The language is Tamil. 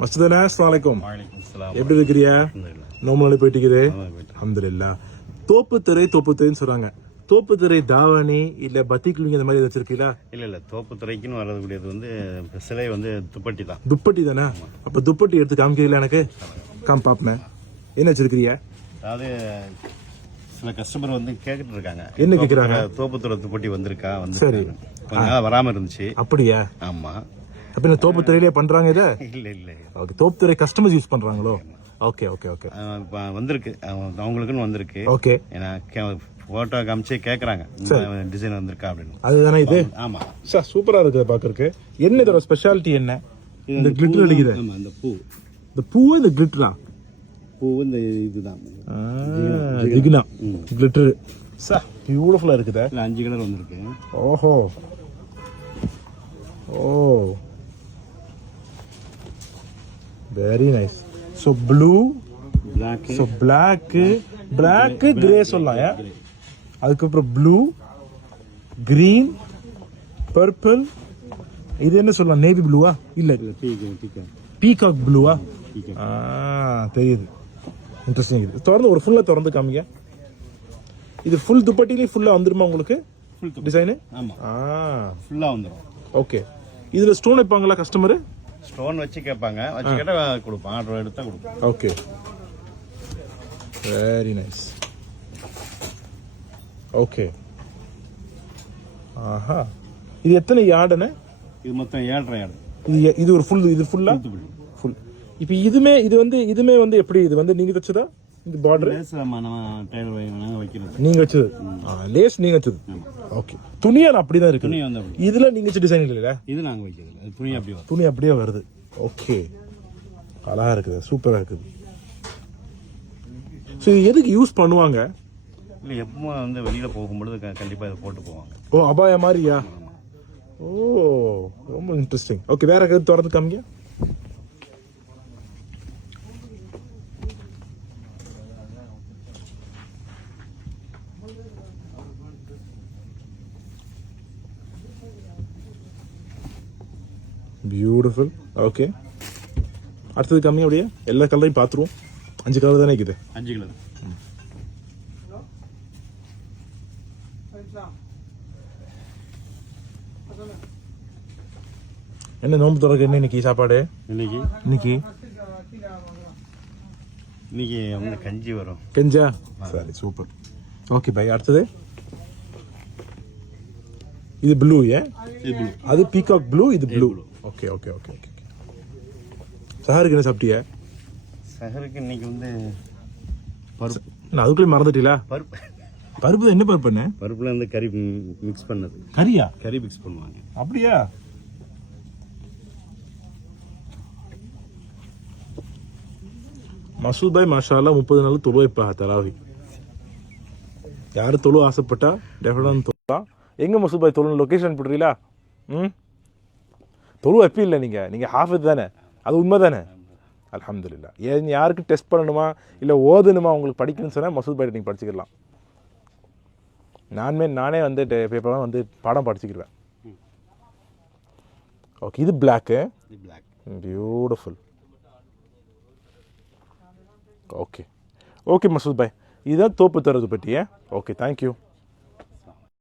மஸ்தனா அஸ்ஸலாமு அலைக்கும். வலைக்கும் எப்படி இருக்கிறியா? நோம்பு போயிட்டு இருக்குது. அல்ஹம்துலில்லாஹ். தோப்புத்துறைன்னு சொல்றாங்க. தோப்புத்துறை தாவணி இல்ல பத்திக்குலிங்க இந்த மாதிரி வச்சிருக்கீங்களா? இல்ல தோப்புத்துறைக்குன்னு வரக்கூடியது வந்து சிலை வந்து துப்பட்டி தான். துப்பட்டி தானே? அப்ப துப்பட்டி எடுத்து காமிக்கிறீங்களா எனக்கு? பாப்பேன். என்ன வச்சிருக்கிறியா? அதாவது சில கஸ்டமர் வந்து கேட்டுட்டு இருக்காங்க, என்ன கேக்குறாங்க? தோப்புத்துறை துப்பட்டி வந்திருக்கா? வந்து சரி, கொஞ்ச நாள் வராம இருந்துச்சு. அப்படியா? ஆமா. அப்ப இந்த தோப்புத்துறையிலே பண்றாங்க இத? இல்ல. ஓகே, தோப்புத்துறை கஸ்டமர்ஸ் யூஸ் பண்றாங்களோ? ஓகே. வந்திருக்கு, அவங்களுக்குன்னு வந்திருக்கு. ஓகே, ஏன்னா போட்டோ காமிச்சு கேக்குறாங்க டிசைன் வந்திருக்கா அப்படின்னு. அதுதானே இது? ஆமா சார், சூப்பரா இருக்குது பாக்குறதுக்கு. என்ன இதோட ஸ்பெஷாலிட்டி என்ன? இந்த கிளிட்டர் அடிக்குது. ஆமா, இந்த பூ இந்த கிளிட்டரா? பூ இந்த இதுதான் ஜிகினா கிளிட்டர். சார், பியூட்டிஃபுல்லா இருக்குதா? 5 கலர் வந்திருக்கு. ஓஹோ, very nice. So blue, black grey சொல்லலாம். அதுக்கப்புறம் ப்ளூ, கிரீன், பர்பிள். இது என்ன சொல்லலாம்? நேவி ப்ளூவா? இல்ல, பீகாக் ப்ளூவா? தெரியுது. இன்ட்ரெஸ்டிங். இது திறந்து ஒரு ஃபுல்லா திறந்து காமிங்க. இது ஃபுல் துப்பட்டிலே ஃபுல்லா வந்துருமா உங்களுக்கு டிசைன்? ஆமா, ஃபுல்லா வந்துரும். ஓகே. இதுல ஸ்டோன் வைப்பாங்களா கஸ்டமர்? ஸ்டோன் வச்சு கேட்பாங்க, வச்சு கேட்டா கொடுப்போம், ஆர்டர் எடுத்தா கொடுப்போம். Okay, very nice. ஓகே. ஆஹா, இது எத்தனை யார்டுன்னு? இது மொத்தம் 7.5 யார்டு. இது ஒரு ஃபுல், இது ஃபுல்லா ஃபுல். இப்போ இதுமே வந்து எப்படி? இது வந்து நீங்க தச்சதா? இந்த பார்டர் லேஸ் நம்ம டைலர் நாங்க வைக்கிறது. நீங்க வச்சது? லேஸ் நீங்க வச்சது. ஓகே. துணியா அப்படிதான் இருக்கு. துணி வந்து இதுல நீங்க வச்ச டிசைன் இல்ல? இது நாங்க வைக்கிறது. துணி அப்படியே வருது. துணி அப்படியே வருது. ஓகே, அழகா இருக்குது, சூப்பரா இருக்குது. ஸோ இது எதுக்கு யூஸ் பண்ணுவாங்க? இல்லை, எப்பவும் வந்து வெளியில் போகும்பொழுது கண்டிப்பாக இதை போட்டு போவாங்க. ஓ, அபாய மாதிரியா? ஓ, ரொம்ப இன்ட்ரெஸ்டிங். ஓகே, வேற எதாவது திறந்து காமிங்க. பியூட்டிஃபுல். ஓகே, அடுத்தது காமிங்க. அப்படியே எல்லா கலரையும் பார்த்துருவோம். 5 கலர் தானே இருக்குது? 5 கலர். என்ன நோம்பு தொடர்க்கு என்ன இன்னைக்கு சாப்பாடு? இன்னைக்கு வந்து கஞ்சி வரும். கஞ்சா? சரி, சூப்பர். Okay bye. அடுத்தது இது ப்ளூ. அது பீகாக் ப்ளூ, இது ப்ளூ. ஓகே. சஹருக்கு என்ன சாப்பிட்டியா? சஹருக்கு இன்னைக்கு வந்து பருப்பு. நான் அதுக்குள்ளே மறந்துட்டீங்களா? பருப்பு என்ன பருப்பு? என்ன பருப்புல வந்து கறி மிக்ஸ் பண்ணது. கறியா? கறி மிக்ஸ் பண்ணுவாங்க. அப்படியா? மசூத் பாய் மாஷா அல்லாஹ் 30 நாள் தொழு வைப்பா தராவி. யாரு தொழு ஆசைப்பட்டா டெஃபினட் தொழலாம். எங்க மசூத் பாய் தொழு லொகேஷன் போடுறீங்களா? தொழு வைப்பி இல்லை நீங்க ஹாஃபிஸ் தானே? அது உண்மை தானே? அல்ஹம்துலில்லாஹ். ஏன் யாருக்கு டெஸ்ட் பண்ணணுமா இல்லை ஓதணுமா உங்களுக்கு படிக்கணும்னு சொன்னால் மசூத் பாய் நீங்கள் படிச்சுக்கலாம். நானே வந்து பேப்பர்லாம் வந்து பாடம் படிச்சுக்கிடுவேன். ஓகே, இது பிளாக்கு. பியூட்டிஃபுல். ஓகே மசூத் பாய், இதுதான் தோப்பு தரது பற்றியே. Okay, thank you.